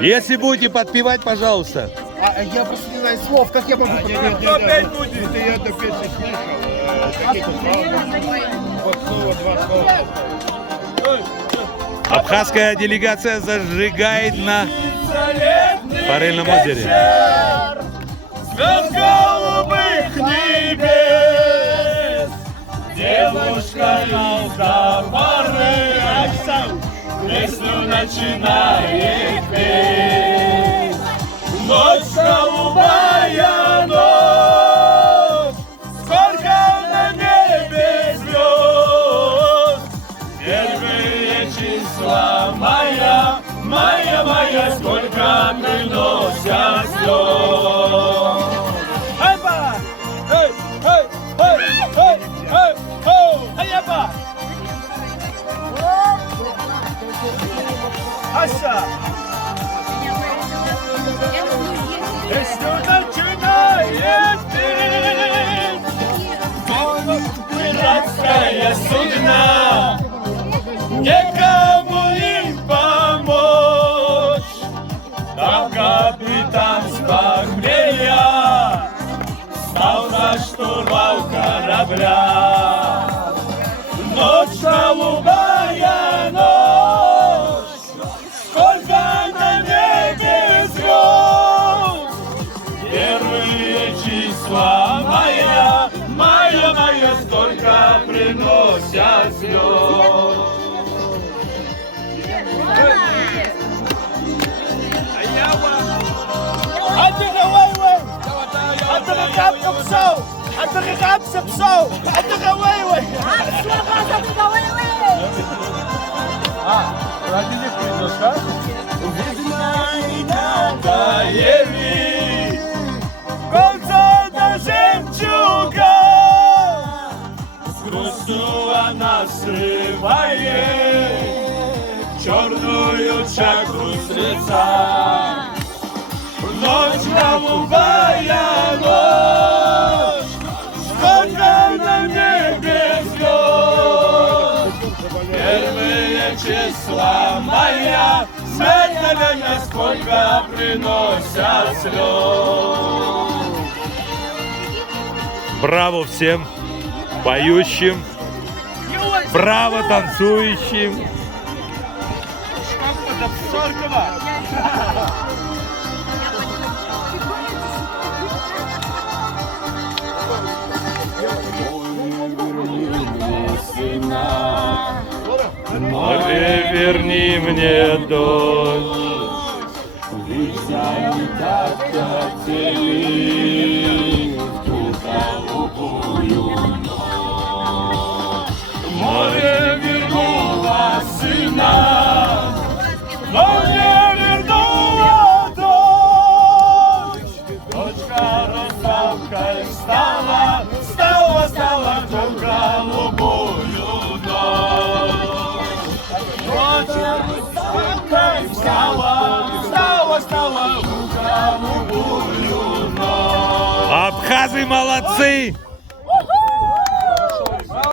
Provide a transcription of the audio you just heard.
Если будете подпевать, пожалуйста. Я просто не знаю слов, как я могу подпевать? Опять будет. Это я эту песню слышал. Какие-то слова. Вот слово, два слова. Абхазская делегация зажигает на Форельном озере. Звезд голубых небес, девушка из-за пары песню начинает петь. Ночь голубая ночь, сколько на небе звезд. Первые числа мая, моя, сколько приносят слез. Хайпа! Эй, эй, эй, эй, эй, эй, хайпа! Ася! Песню начинает петь, пиратская судна, некому им помочь. Там капитан с похмелья стал за штурвал корабля. Ночь голубая ночь, сколько на небе звезд. Первые числа моя, сколько приносят слез. أنت غويوي أنت غابسة بصو أنت غابسة بصو أنت غويوي ради них придешь, а? Видно надоели кольца до жемчуга. С грустью она срывает черную чакру с лица. Ночь голубая ночь, сколько на небе звезд. Первые числа моя, медленно, сколько приносят слез. Браво всем поющим, браво танцующим. Море, верни мне дочь. Ведь они так хотели в ту голубую ночь. Море вернуло сына, но не вернула дочь. Дочка русалкой стала в ту голубую ночь. Дочка русалкой стала в голубую ночь. Абхазы молодцы!